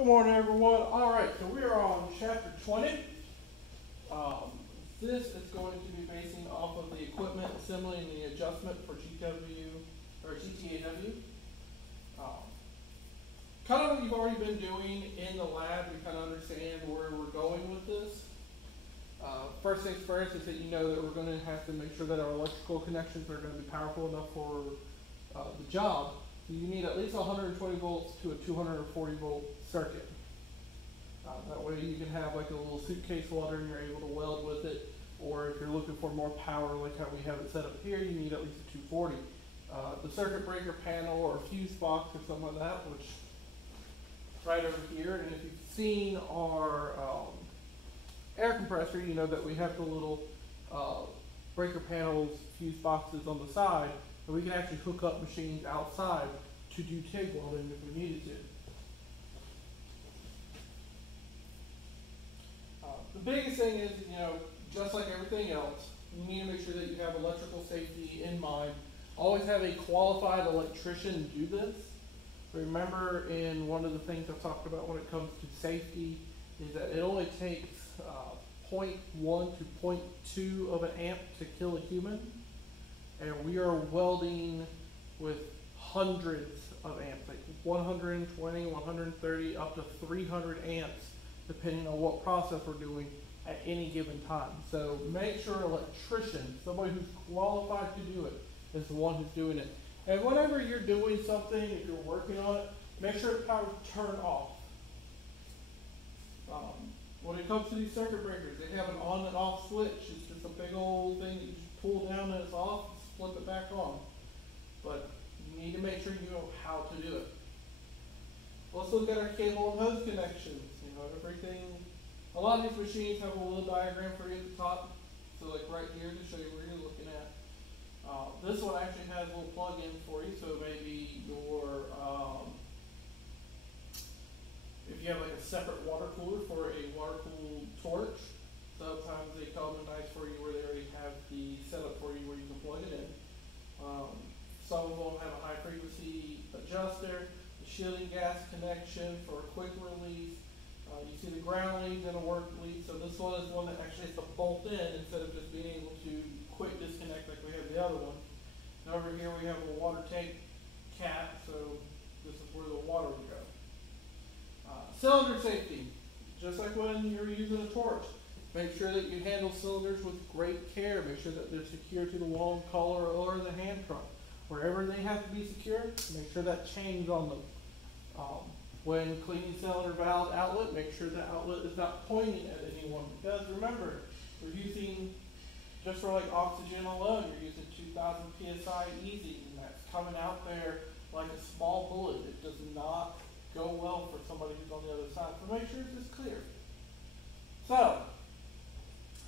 Good morning, everyone. All right, so we are on chapter 20. This is going to be basing off of the equipment assembly and the adjustment for GTAW or GTAW. Kind of what you've already been doing in the lab. You kind of understand where we're going with this. First things first is that you know that we're going to have to make sure that our electrical connections are going to be powerful enough for the job. So you need at least 120 volts to a 240 volt circuit. That way you can have like a little suitcase welder and you're able to weld with it. Or if you're looking for more power like how we have it set up here, you need at least a 240. The circuit breaker panel or fuse box or something like that, which is right over here. And if you've seen our air compressor, you know that we have the little breaker panels, fuse boxes on the side, and we can actually hook up machines outside to do TIG welding if we needed to. The biggest thing is, you know, just like everything else, you need to make sure that you have electrical safety in mind. Always have a qualified electrician do this. Remember, in one of the things I've talked about when it comes to safety is that it only takes 0.1 to 0.2 of an amp to kill a human. And we are welding with hundreds of amps, like 120, 130, up to 300 amps, depending on what process we're doing at any given time. So make sure an electrician, somebody who's qualified to do it, is the one who's doing it. And whenever you're doing something, if you're working on it, make sure the power's turned off. When it comes to these circuit breakers, they have an on and off switch. It's just a big old thing that you just pull down and it's off, flip it back on. But you need to make sure you know how to do it. Let's look at our cable and hose connections. You know, everything, a lot of these machines have a little diagram for you at the top. So like right here to show you where you're looking at. This one actually has a little plug-in for you, so maybe your, if you have like a separate water cooler for a water-cooled torch, sometimes they come nice for you where they already have the setup for you where you can plug it in. Some of them have a high-frequency adjuster, a shielding gas connection for a quick release. You see the ground leads and a work lead, so this one is one that actually has to bolt in instead of just being able to quick disconnect like we have the other one. And over here we have a water tank cap, so this is where the water would go. Cylinder safety, just like when you're using a torch. Make sure that you handle cylinders with great care. Make sure that they're secure to the wall collar or the hand trunk. Wherever they have to be secure, make sure that chain's on them. When cleaning cylinder valve outlet, make sure the outlet is not pointing at anyone. Because remember, we're using, just for like oxygen alone, you're using 2000 psi easy, and that's coming out there like a small bullet. It does not go well for somebody who's on the other side. So make sure it's just clear. So,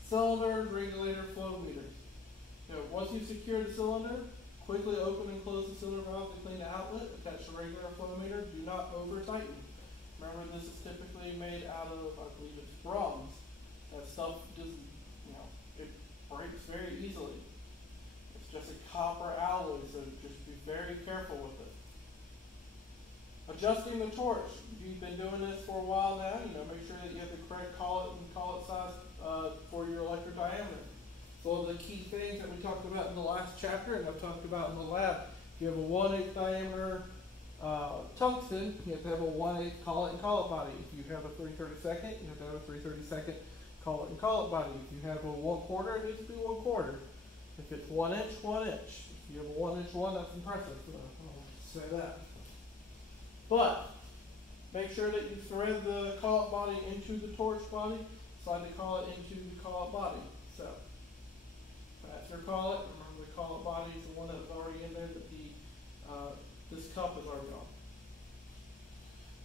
cylinders, regulator, flow meters. You know, once you secure the cylinder, quickly open and close the cylinder valve to clean the outlet. Attach the regular flow meter. Do not over tighten. Remember, this is typically made out of, I believe it's bronze. That stuff just, you know, it breaks very easily. It's just a copper alloy, so just be very careful with it. Adjusting the torch. You've been doing this for a while now. You know, make sure that you have the correct collet size for your electrode diameter. So one of the key things that we talked about in the last chapter, and I've talked about in the lab, if you have a 1/8 diameter tungsten, you have to have a 1/8 collet and collet body. If you have a 3/32, you have to have a 3/32 collet and collet body. If you have a 1/4, it needs to be 1/4. If it's 1 inch, 1 inch. If you have a 1-inch one, that's impressive. I'll say that. But make sure that you thread the collet body into the torch body, slide the collet into the collet body. So that's your collet. Remember, the collet body is the one that's already in there, but this cup is already on.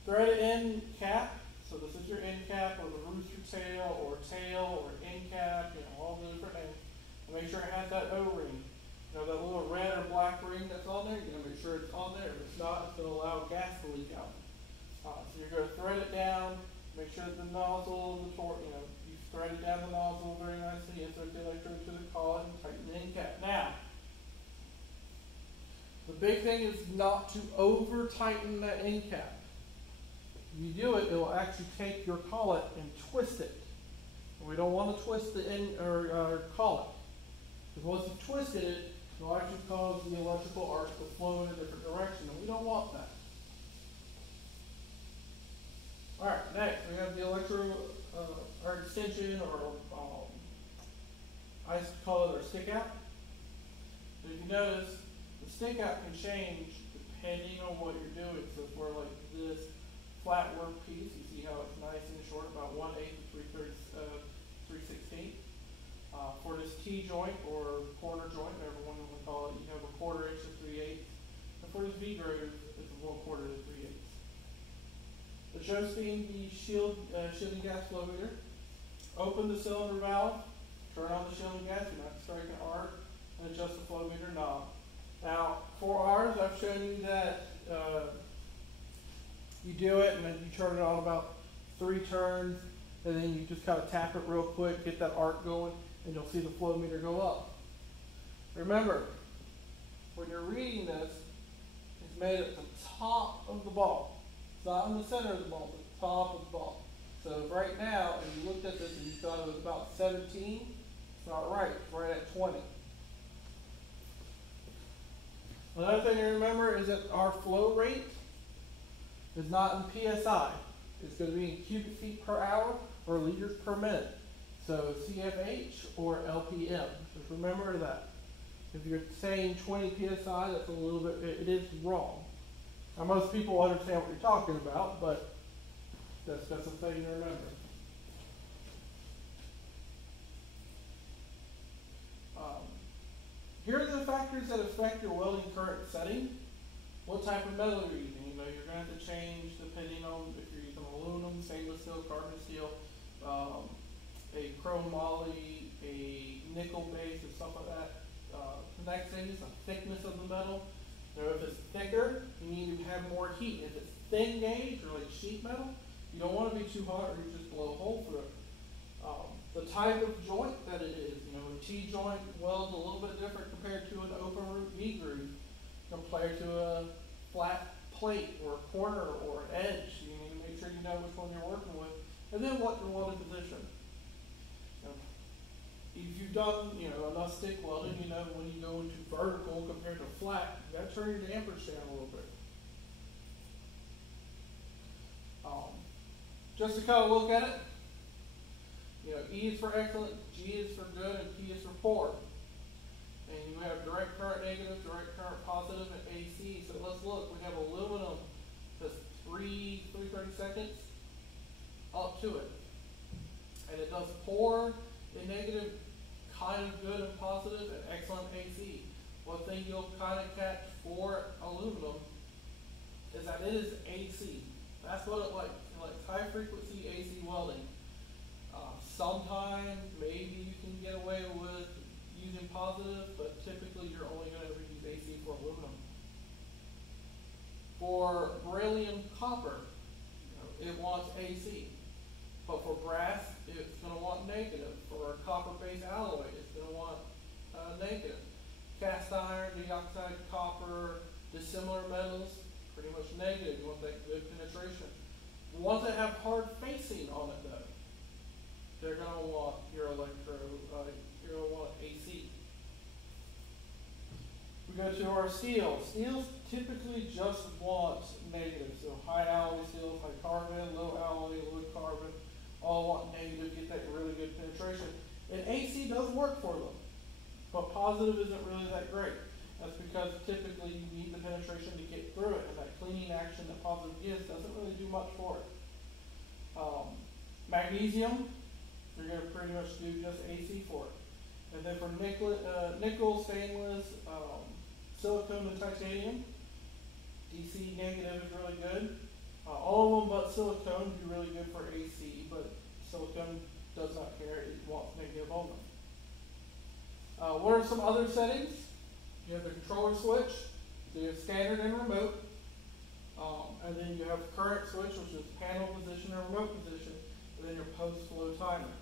Thread it in cap. So this is your end cap, or the rooster tail, or end cap, you know, all the different names. And make sure it has that O-ring. You know, that little red or black ring that's on there, you know, make sure it's on there. If it's not, it's going to allow gas to leak out. So you're going to thread it down, make sure that the nozzle of the torch, you know, you thread it down the nozzle very nicely, insert the electrode to the collet, and tighten the end cap. Now, the big thing is not to over tighten that end cap. If you do it, it will actually take your collet and twist it. And we don't want to twist the end or collet. Because once you've twisted it, it'll actually cause the electrical arc to flow in a different direction, and we don't want that. Alright, next we have the electrode or extension, or I call it our stick out. So if you notice, the stick out can change depending on what you're doing. So if we're like this flat work piece, you see how it's nice and short, about 1/8 to 3/16. For this T-joint or corner joint, whatever one you want to call it, you have a 1/4 inch to 3/8. And for this V-groove, it's a 1/4 to 3/8. The show steam, the shielding gas flowmeter. Open the cylinder valve, turn on the shielding gas, you're not striking an arc, and adjust the flowmeter knob. Now, for ours, I've shown you that you do it and then you turn it on about 3 turns, and then you just kind of tap it real quick, get that arc going, and you'll see the flowmeter go up. Remember, when you're reading this, it's made at the top of the ball. It's not in the center of the ball, but the top of the ball. So right now, if you looked at this and you thought it was about 17, it's not right. It's right at 20. Another thing to remember is that our flow rate is not in PSI. It's going to be in cubic feet per hour or liters per minute. So CFH or LPM. Just remember that. If you're saying 20 PSI, that's a little bit, it is wrong. Now most people understand what you're talking about, but that's a thing to remember. Here are the factors that affect your welding current setting. What type of metal you're using. You know, you're going to have to change depending on if you're using aluminum, stainless steel, carbon steel, a chrome moly, a nickel base, and stuff like that. The next thing is the thickness of the metal. You know, if it's thicker, you need to have more heat. If it's thin gauge or like sheet metal, you don't want to be too hot or you just blow a hole through it. The type of joint that it is, you know, a T-joint welds a little bit different compared to an open root V-groove compared to a flat plate or a corner or an edge. You need to make sure you know which one you're working with, and then what your welding position. If you've done, you know, enough stick welding, you know when you go into vertical compared to flat, you got to turn your dampers down a little bit. Just to kind of look at it, you know, E is for excellent, G is for good, and P is for poor. And you have direct current negative, direct current positive, and AC. So let's look. We have aluminum that's 3/32 up to it. And it does poor and negative, kind of good and positive, and excellent AC. One thing you'll kind of catch for aluminum is that it is AC. That's what it likes. It likes high frequency AC welding. Sometimes maybe you can get away with using positive, but typically you're only going to ever use AC for aluminum. For beryllium copper, you know, it wants AC. But for brass, it's going to want negative. For a copper-based alloy, it's going to want negative. Cast iron, dioxide, copper, dissimilar metals, pretty much negative. You want that good penetration. The ones that have hard facing on it, though, they're going to want your electrode, you're going to want AC. We go to our steel. Steels typically just want negative. So high alloy steels, high carbon, low alloy, low carbon, all want negative, get that really good penetration. And AC does work for them, but positive isn't really that great. That's because typically you need the penetration to get through it, and that cleaning action that positive gives doesn't really do much for it. Magnesium, you're going to pretty much do just AC for it. And then for nickel, stainless, silicone, and titanium, DC negative is really good. All of them but silicone do really good for AC, but silicone does not care, it wants negative only. What are some other settings? You have the controller switch, so you have standard and remote, and then you have current switch, which is panel position and remote position, and then your post-flow timer.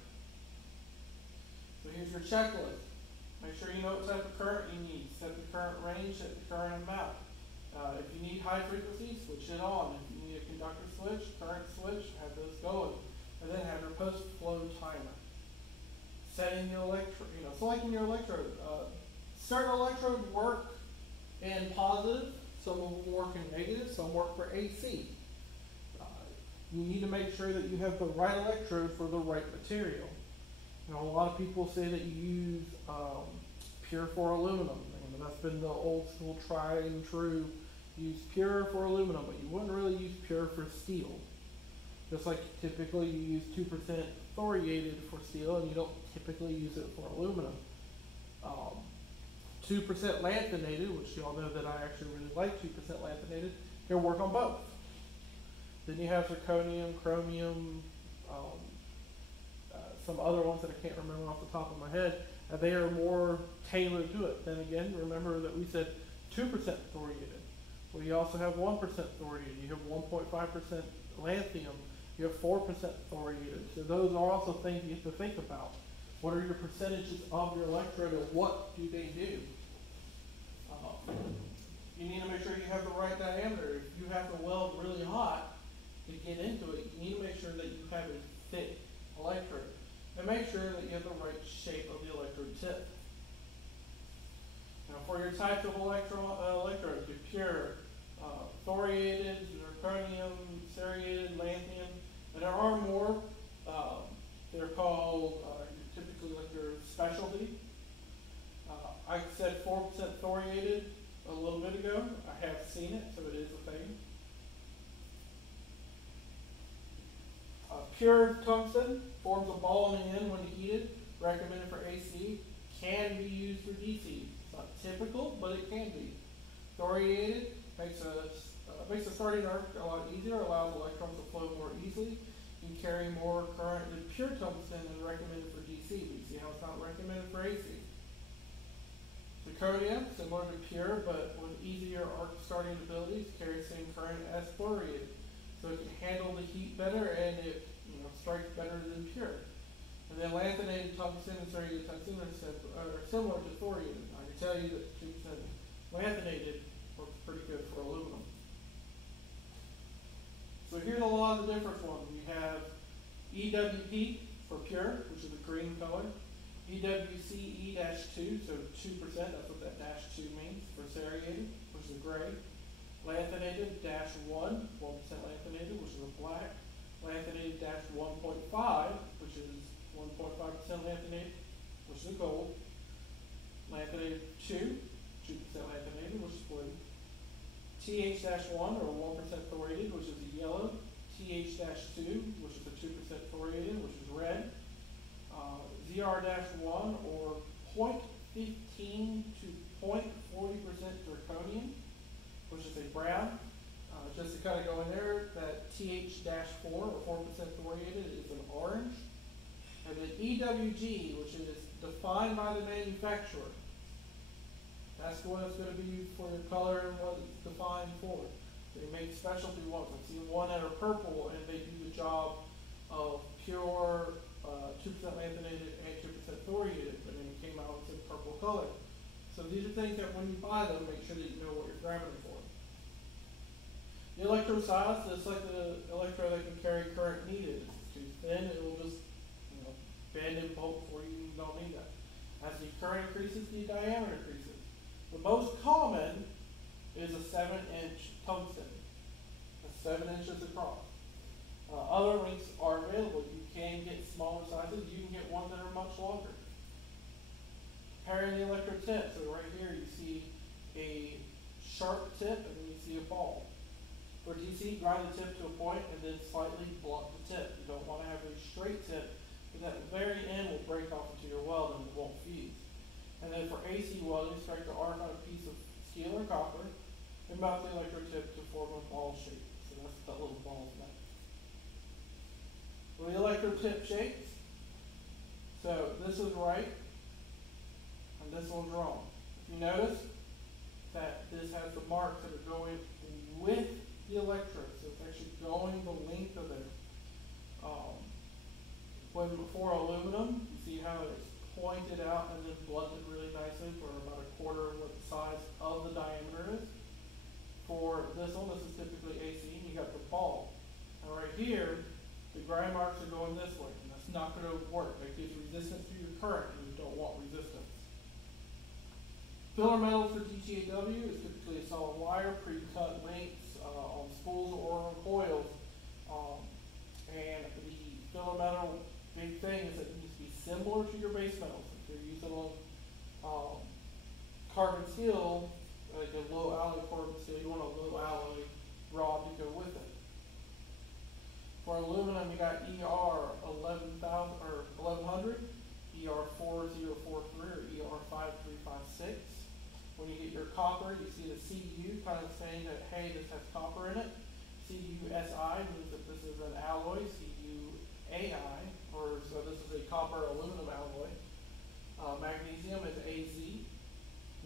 So here's your checklist. Make sure you know what type of current you need. Set the current range, set the current amount. If you need high frequency, switch it on. If you need a conductor switch, current switch, setting the electrode, selecting your electrode. Certain electrodes work in positive, some will work in negative, some work for AC. You need to make sure that you have the right electrode for the right material. A lot of people say that you use pure for aluminum. That's been the old school tried and true. Use pure for aluminum, but you wouldn't really use pure for steel. Just like typically you use 2% thoriated for steel, and you don't typically use it for aluminum. 2% lanthanated, which you all know that I actually really like 2% lanthanated, can work on both. Then you have zirconium, chromium, some other ones that I can't remember off the top of my head, and they are more tailored to it. Then again, remember that we said 2% thoriated. Well, you also have 1% thoriated, you have 1.5% lanthanum, you have 4% thoriated. So those are also things you have to think about. What are your percentages of your electrode and what do they do? You need to make sure you have the right diameter. If you have to weld really hot to get into it, you need to make sure that you have a thick electrode. And make sure that you have the right shape of the electrode tip. Now for your types of electrodes, your pure, thoriated, zirconium, serrated, lanthanum, and there are more. They're called typically like your specialty. I said 4% thoriated a little bit ago. I have seen it, so it is a thing. Pure tungsten forms a ball in the end when heated, recommended for AC, can be used for DC. It's not typical, but it can be. Thoriated makes a starting arc a lot easier, allows electrons to flow more easily, and carry more current than pure tungsten is recommended for DC. But you see how it's not recommended for AC. Zirconium, similar to pure, but with easier arc starting abilities, carries the same current as thoriated. So it can handle the heat better and it strikes better than pure. And then lanthanated tungsten and serrated tungsten are similar to thoriated. I can tell you that 2% lanthanated works pretty good for aluminum. So here's a lot of the different ones. We have EWP for pure, which is a green color. EWCE-2, so 2%, that's what that -2 means, for serrated, which is a gray. Lanthanated -1, 1% lanthanated, which is a black. Lanthanated -1.5, which is 1.5% lanthanated, which is a gold. Lanthanated 2, 2% lanthanated, which is blue. TH-1, or 1% thoriated, which is a yellow. TH-2, which is a 2% thoriated, which is red. ZR-1, or 0.15 to 0.40% zirconium, which is a brown. Just to kind of go in there, that TH-4, or 4% thoriated, is an orange. And then EWG, which is defined by the manufacturer. That's what it's going to be for your color and what it's defined for. They make specialty ones. I've seen one that are purple and they do the job of pure 2% lanthanated and 2% thoriated, and then it came out with a purple color. So these are things that when you buy them, make sure that you know what you're grabbing them for. The electrode size, it's like the electrode that can carry current needed. If it's too thin, it will just bend and bolt for you. You don't need that. As the current increases, the diameter increases. The most common is a 7-inch tungsten. That's 7 inches across. Other lengths are available. You can get smaller sizes. You can get ones that are much longer. Comparing the electrode tip. So right here you see a sharp tip and then you see a ball. For DC, grind the tip to a point and then slightly blunt the tip. You don't want to have a straight tip because at the very end will break off into your weld and it won't fuse. And then for AC welding, strike the arc on a piece of steel or copper and mount the electrode tip to form a ball shape. So that's what that little ball is meant. For the electrode tip shapes, so this is right and this one's wrong. If you notice that this has the marks that are going with the electrode, so it's actually going the length of it. When for aluminum, you see how it's pointed out and then blunted really nicely for about a quarter of what the size of the diameter is. For this one, this is typically AC, and you got the ball. And right here, the grind marks are going this way, and that's not going to work. It gives resistance to your current, and you don't want resistance. Filler metal for GTAW is typically a solid wire, pre-cut lengths on spools or on coils. And the filler metal, big thing is that it needs to be similar to your base metals. If you're using carbon steel, like a low alloy carbon steel, you want a low alloy rod to go with it. For aluminum, you got ER 11,000 or 1100, ER 4043, or ER 5356. When you get your copper, you see the CU kind of saying that, hey, this has copper in it. CUSI means that this is an alloy. CUAI, or so this is a copper aluminum alloy. Magnesium is AZ.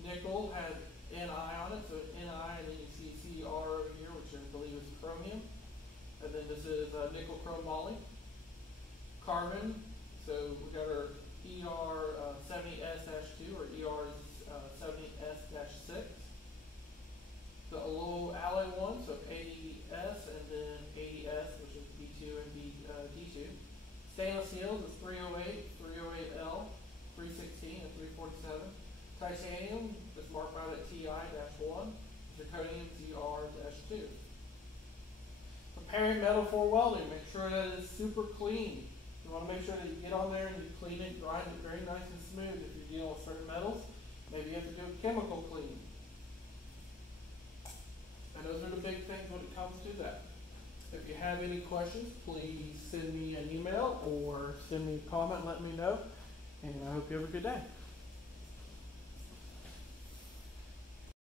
Nickel has Ni on it, so Ni, and then you see CR over here, which I believe is chromium. And then this is nickel chrome moly. Carbon, so we got our ER 70S-2 or ER 70S-6. The low alloy one, so 80S and then 80S, which is B2 and D2. Stainless steel is 308, 308L, 316, and 347. Titanium is marked by the TI-1. Zirconium ZR-2. Preparing metal for welding, make sure that it is super clean. You want to make sure that you get on there and you clean it, grind it very nice and smooth. If you're dealing with certain metals, maybe you have to do a chemical clean. And those are the big things when it comes to that. If you have any questions, please send me an email or send me a comment, let me know. And I hope you have a good day.